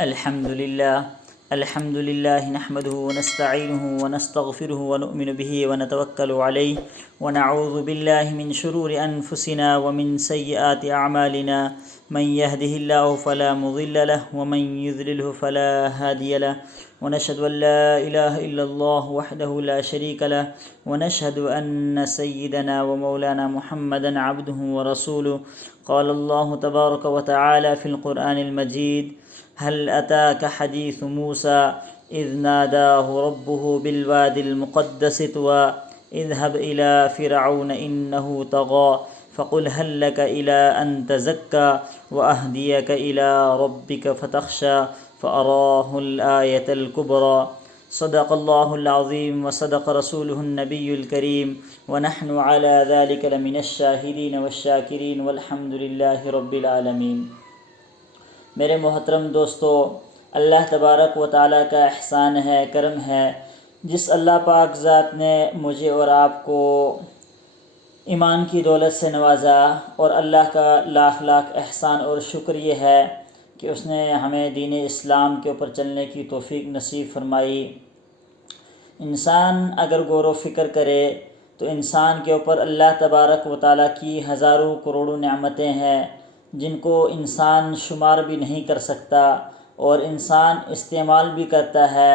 الحمد لله نحمده ونستعينه ونستغفره ونؤمن به ونتوكل عليه ونعوذ بالله من شرور أنفسنا ومن سيئات أعمالنا من يهده الله فلا مضل له ومن يضلله فلا هادي له ونشهد أن لا إله إلا الله وحده لا شريك له ونشهد أن سيدنا ومولانا محمدا عبده ورسوله. قال الله تبارك وتعالى في القرآن المجيد: هل أتاك حديث موسى إذ ناداه ربه بالوادي المقدس طوى اذهب إلى فرعون إنه طغى فقل هل لك إلى أن تزكى وأهديك إلى ربك فتخشى فأراه الآية الكبرى. صدق الله العظيم وصدق رسوله النبي الكريم ونحن على ذلك لمن الشاهدين والشاكرين والحمد لله رب العالمين. میرے محترم دوستو، اللہ تبارک و تعالیٰ کا احسان ہے، کرم ہے، جس اللہ پاک ذات نے مجھے اور آپ کو ایمان کی دولت سے نوازا، اور اللہ کا لاکھ لاکھ احسان اور شکر یہ ہے کہ اس نے ہمیں دین اسلام کے اوپر چلنے کی توفیق نصیب فرمائی. انسان اگر غور و فکر کرے تو انسان کے اوپر اللہ تبارک و تعالیٰ کی ہزاروں کروڑوں نعمتیں ہیں جن کو انسان شمار بھی نہیں کر سکتا اور انسان استعمال بھی کرتا ہے.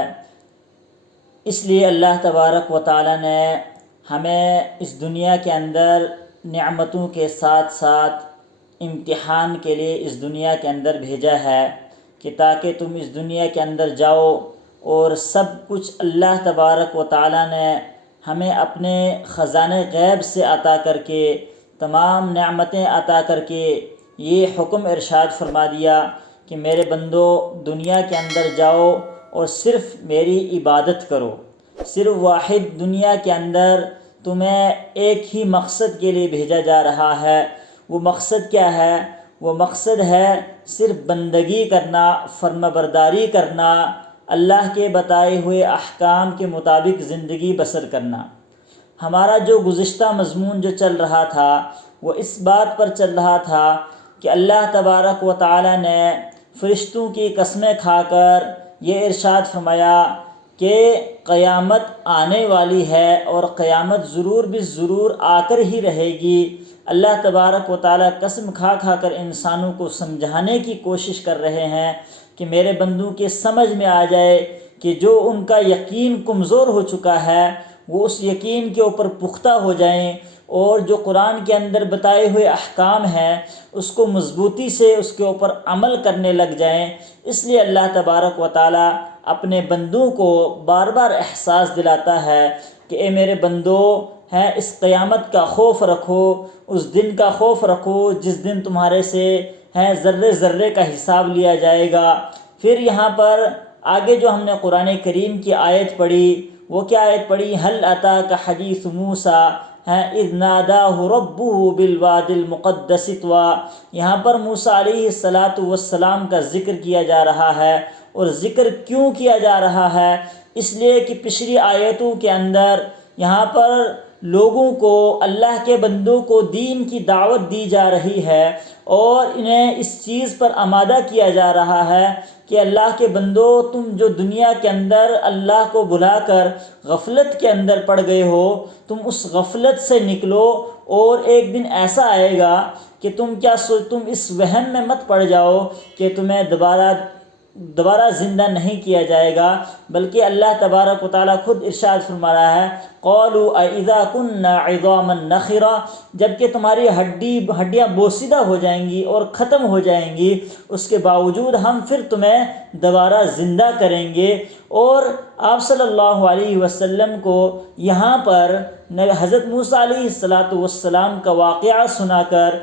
اس لیے اللہ تبارک و تعالیٰ نے ہمیں اس دنیا کے اندر نعمتوں کے ساتھ ساتھ امتحان کے لیے اس دنیا کے اندر بھیجا ہے کہ تاکہ تم اس دنیا کے اندر جاؤ اور سب کچھ اللہ تبارک و تعالیٰ نے ہمیں اپنے خزانے غیب سے عطا کر کے، تمام نعمتیں عطا کر کے یہ حکم ارشاد فرما دیا کہ میرے بندو دنیا کے اندر جاؤ اور صرف میری عبادت کرو. صرف واحد دنیا کے اندر تمہیں ایک ہی مقصد کے لیے بھیجا جا رہا ہے. وہ مقصد کیا ہے؟ وہ مقصد ہے صرف بندگی کرنا، فرمانبرداری کرنا، اللہ کے بتائے ہوئے احکام کے مطابق زندگی بسر کرنا. ہمارا جو گزشتہ مضمون جو چل رہا تھا وہ اس بات پر چل رہا تھا کہ اللہ تبارک و تعالیٰ نے فرشتوں کی قسمیں کھا کر یہ ارشاد فرمایا کہ قیامت آنے والی ہے اور قیامت ضرور بھی ضرور آ کر ہی رہے گی. اللہ تبارک و تعالیٰ قسم کھا کھا کر انسانوں کو سمجھانے کی کوشش کر رہے ہیں کہ میرے بندوں کے سمجھ میں آ جائے کہ جو ان کا یقین کمزور ہو چکا ہے وہ اس یقین کے اوپر پختہ ہو جائیں اور جو قرآن کے اندر بتائے ہوئے احکام ہیں اس کو مضبوطی سے اس کے اوپر عمل کرنے لگ جائیں. اس لیے اللہ تبارک و تعالیٰ اپنے بندوں کو بار بار احساس دلاتا ہے کہ اے میرے بندو اس قیامت کا خوف رکھو، اس دن کا خوف رکھو جس دن تمہارے سے ذرے ذرے کا حساب لیا جائے گا. پھر یہاں پر آگے جو ہم نے قرآن کریم کی آیت پڑھی وہ کیا آیت پڑھی؟ هل اتاک حدیث موسیٰ اذ ناداہ ربہ بالوادی المقدس طویٰ. یہاں پر موسیٰ علیہ السلام کا ذکر کیا جا رہا ہے. اور ذکر کیوں کیا جا رہا ہے؟ اس لیے کہ پچھلی آیتوں کے اندر یہاں پر لوگوں کو، اللہ کے بندوں کو دین کی دعوت دی جا رہی ہے اور انہیں اس چیز پر آمادہ کیا جا رہا ہے کہ اللہ کے بندو تم جو دنیا کے اندر اللہ کو بھلا کر غفلت کے اندر پڑ گئے ہو، تم اس غفلت سے نکلو اور ایک دن ایسا آئے گا کہ تم اس وہم میں مت پڑ جاؤ کہ تمہیں دوبارہ زندہ نہیں کیا جائے گا، بلکہ اللہ تبارک و تعالیٰ خود ارشاد فرما رہا ہے قالوا اذا كنا عظاما نخرا، جب کہ تمہاری ہڈیاں بوسیدہ ہو جائیں گی اور ختم ہو جائیں گی اس کے باوجود ہم پھر تمہیں دوبارہ زندہ کریں گے. اور آپ صلی اللہ علیہ وسلم کو یہاں پر حضرت موسیٰ علیہ السلام کا واقعہ سنا کر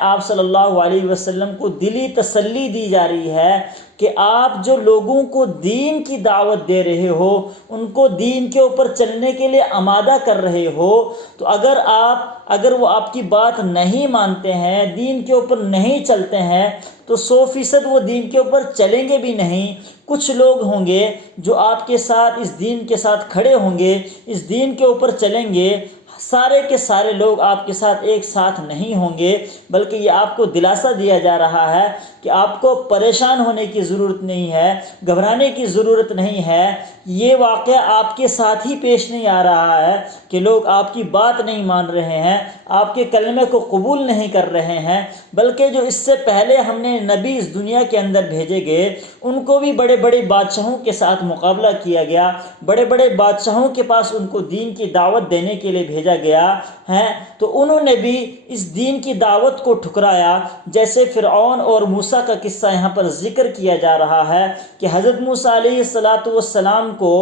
آپ صلی اللہ علیہ وسلم کو دلی تسلی دی جا رہی ہے کہ آپ جو لوگوں کو دین کی دعوت دے رہے ہو، ان کو دین کے اوپر چلنے کے لیے آمادہ کر رہے ہو، تو اگر وہ آپ کی بات نہیں مانتے ہیں، دین کے اوپر نہیں چلتے ہیں تو 100% وہ دین کے اوپر چلیں گے بھی نہیں. کچھ لوگ ہوں گے جو آپ کے ساتھ اس دین کے ساتھ کھڑے ہوں گے، اس دین کے اوپر چلیں گے. سارے کے سارے لوگ آپ کے ساتھ ایک ساتھ نہیں ہوں گے، بلکہ یہ آپ کو دلاسا دیا جا رہا ہے کہ آپ کو پریشان ہونے کی ضرورت نہیں ہے، گھبرانے کی ضرورت نہیں ہے۔ یہ واقعہ آپ کے ساتھ ہی پیش نہیں آ رہا ہے کہ لوگ آپ کی بات نہیں مان رہے ہیں، آپ کے کلمے کو قبول نہیں کر رہے ہیں، بلکہ جو اس سے پہلے ہم نے نبی اس دنیا کے اندر بھیجے گئے ان کو بھی بڑے بڑے بادشاہوں کے ساتھ مقابلہ کیا گیا، بڑے بڑے بادشاہوں کے پاس ان کو دین کی دعوت دینے کے لیے بھیجا گیا ہے، تو انہوں نے بھی اس دین کی دعوت کو ٹھکرایا۔ جیسے فرعون اور موسیٰ کا قصہ یہاں پر ذکر کیا جا رہا ہے کہ حضرت موسیٰ علیہ السلام کو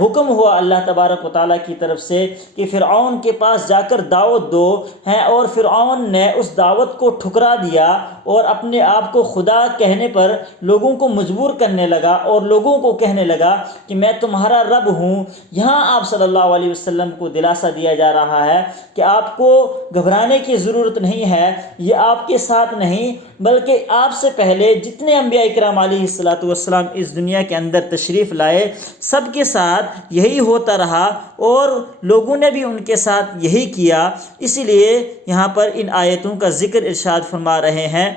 حکم ہوا اللہ تبارک و تعالیٰ کی طرف سے کہ فرعون کے پاس جا کر دعوت دو، اور فرعون نے اس دعوت کو ٹھکرا دیا اور اپنے آپ کو خدا کہنے پر لوگوں کو مجبور کرنے لگا اور لوگوں کو کہنے لگا کہ میں تمہارا رب ہوں۔ یہاں آپ صلی اللہ علیہ وسلم کو دلاسا دیا جا رہا ہے کہ آپ کو گھبرانے کی ضرورت نہیں ہے، یہ آپ کے ساتھ نہیں بلکہ آپ سے پہلے جتنے انبیاء کرام علیہ السلام اس دنیا کے اندر تشریف لائے سب کے ساتھ یہی ہوتا رہا اور لوگوں نے بھی ان کے ساتھ یہی کیا۔ اسی لیے یہاں پر ان آیتوں کا ذکر ارشاد فرما رہے ہیں۔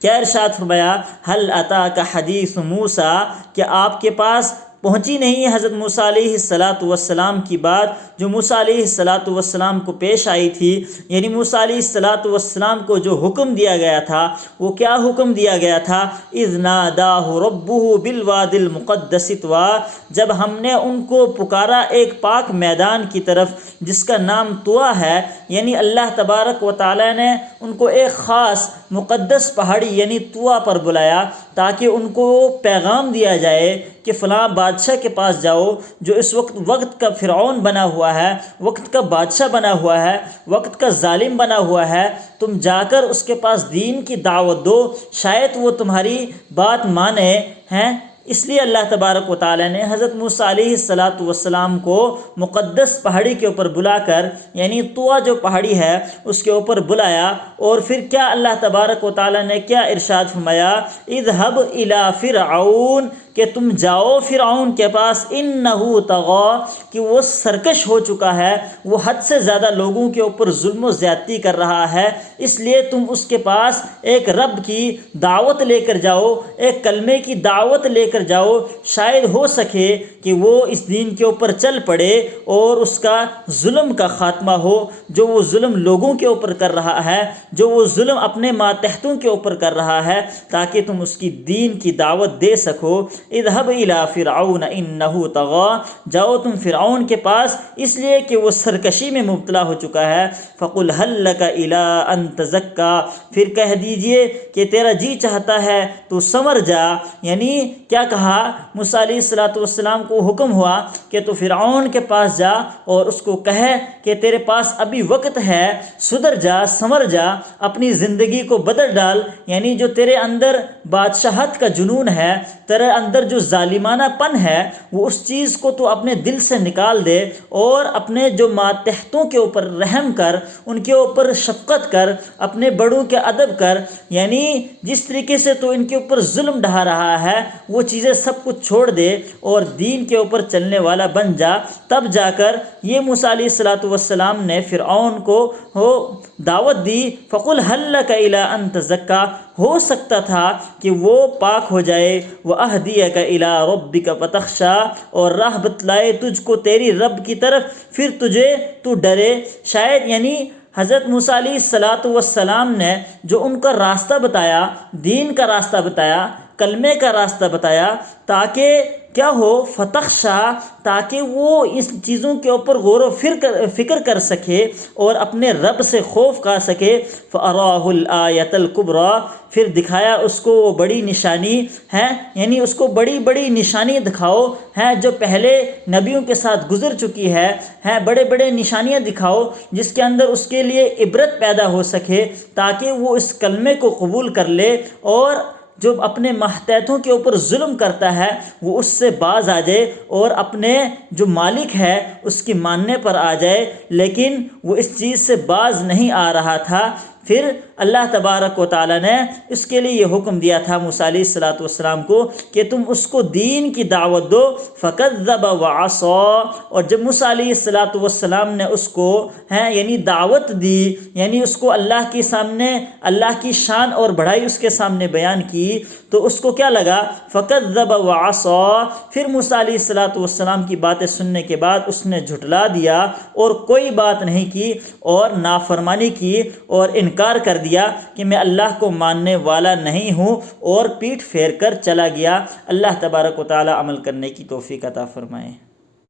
کیا ارشاد فرمایا؟ حل اتاک حدیث موسیٰ، کہ آپ کے پاس پہنچی نہیں ہے حضرت موسیٰ علیہ السلام کی بات جو موسیٰ علیہ السلام کو پیش آئی تھی، یعنی موسیٰ علیہ السلام کو جو حکم دیا گیا تھا وہ کیا حکم دیا گیا تھا؟ اذ ناداہ ربہ بالواد المقدس طویٰ، جب ہم نے ان کو پکارا ایک پاک میدان کی طرف جس کا نام طویٰ ہے، یعنی اللہ تبارک و تعالیٰ نے ان کو ایک خاص مقدس پہاڑی یعنی طویٰ پر بلایا تاکہ ان کو پیغام دیا جائے کہ فلاں بادشاہ کے پاس جاؤ جو اس وقت کا فرعون بنا ہوا ہے، وقت کا بادشاہ بنا ہوا ہے، وقت کا ظالم بنا ہوا ہے، تم جا کر اس کے پاس دین کی دعوت دو، شاید وہ تمہاری بات مانے ہیں۔ اس لیے اللہ تبارک و تعالیٰ نے حضرت موسیٰ علیہ السلام کو مقدس پہاڑی کے اوپر بلا کر، یعنی طویٰ جو پہاڑی ہے اس کے اوپر بلایا، اور پھر کیا اللہ تبارک و تعالیٰ نے کیا ارشاد فرمایا؟ اذهب الى فرعون، کہ تم جاؤ فرعون کے پاس، انہ طغیٰ، کہ وہ سرکش ہو چکا ہے، وہ حد سے زیادہ لوگوں کے اوپر ظلم و زیادتی کر رہا ہے، اس لیے تم اس کے پاس ایک رب کی دعوت لے کر جاؤ، ایک کلمے کی دعوت لے کر جاؤ، شاید ہو سکے کہ وہ اس دین کے اوپر چل پڑے اور اس کا ظلم کا خاتمہ ہو، جو وہ ظلم لوگوں کے اوپر کر رہا ہے، جو وہ ظلم اپنے ماتحتوں کے اوپر کر رہا ہے، تاکہ تم اس کی دین کی دعوت دے سکو۔ اذهب الى فرعون انه طغى، جاؤ تم فرعون کے پاس اس لیے کہ وہ سرکشی میں مبتلا ہو چکا ہے۔ فقل هل لك الى ان تزكى، پھر کہہ دیجئے کہ تیرا جی چاہتا ہے تو سنور جا، یعنی کیا کہا؟ موسیٰ علیہ السلام کو حکم ہوا کہ تو فرعون کے پاس جا اور اس کو کہے کہ تیرے پاس ابھی وقت ہے، سدھر جا، سنور جا، اپنی زندگی کو بدل ڈال، یعنی جو تیرے اندر بادشاہت کا جنون ہے، تیرے اندر جو ظالمانہ پن ہے، وہ اس چیز کو تو اپنے دل سے نکال دے اور اپنے جو ماتحتوں کے اوپر رحم کر، ان کے اوپر شفقت کر، اپنے بڑوں کے ادب کر، یعنی جس طریقے سے تو ان کے اوپر ظلم ڈھا رہا ہے وہ چیزیں سب کچھ چھوڑ دے اور دین کے اوپر چلنے والا بن جا۔ تب جا کر یہ موسیٰ علیہ السلام نے فرعون کو دعوت دی۔ فقل هل لك الى ان تزكى، ہو سکتا تھا کہ وہ پاک ہو جائے، وَأَهْدِيَكَ إِلَىٰ رَبِّكَ فَتَخْشَىٰ، اور راہ بتلائے تجھ کو تیری رب کی طرف، پھر تو ڈرے۔ شاید یعنی حضرت موسیٰ علیہ السلام نے جو ان کا راستہ بتایا، دین کا راستہ بتایا، کلمے کا راستہ بتایا، تاکہ کیا ہو؟ فتخشا، تاکہ وہ اس چیزوں کے اوپر غور و فکر کر سکے اور اپنے رب سے خوف کھا سکے۔ فَأَرَاهُ الْآيَةَ الْكُبْرَىٰ، پھر دکھایا اس کو وہ بڑی نشانی ہے، یعنی اس کو بڑی بڑی نشانی دکھاؤ ہیں جو پہلے نبیوں کے ساتھ گزر چکی ہے، بڑے بڑے نشانیاں دکھاؤ جس کے اندر اس کے لیے عبرت پیدا ہو سکے، تاکہ وہ اس کلمے کو قبول کر لے اور جو اپنے ماتحتوں کے اوپر ظلم کرتا ہے وہ اس سے باز آ جائے اور اپنے جو مالک ہے اس کی ماننے پر آ جائے، لیکن وہ اس چیز سے باز نہیں آ رہا تھا۔ پھر اللہ تبارک و تعالیٰ نے اس کے لیے یہ حکم دیا تھا موسیٰ علیہ السلام کو کہ تم اس کو دین کی دعوت دو، فکذب وعصا، اور جب موسیٰ علیہ السلام نے اس کو یعنی دعوت دی، یعنی اس کو اللہ کے سامنے اللہ کی شان اور بڑائی اس کے سامنے بیان کی، تو اس کو کیا لگا؟ فکذب وعصا، پھر موسیٰ علیہ السلام کی باتیں سننے کے بعد اس نے جھٹلا دیا اور کوئی بات نہیں کی اور نافرمانی کی اور انکار کر دیا کہ میں اللہ کو ماننے والا نہیں ہوں، اور پیٹھ پھیر کر چلا گیا۔ اللہ تبارک و تعالی عمل کرنے کی توفیق عطا فرمائے۔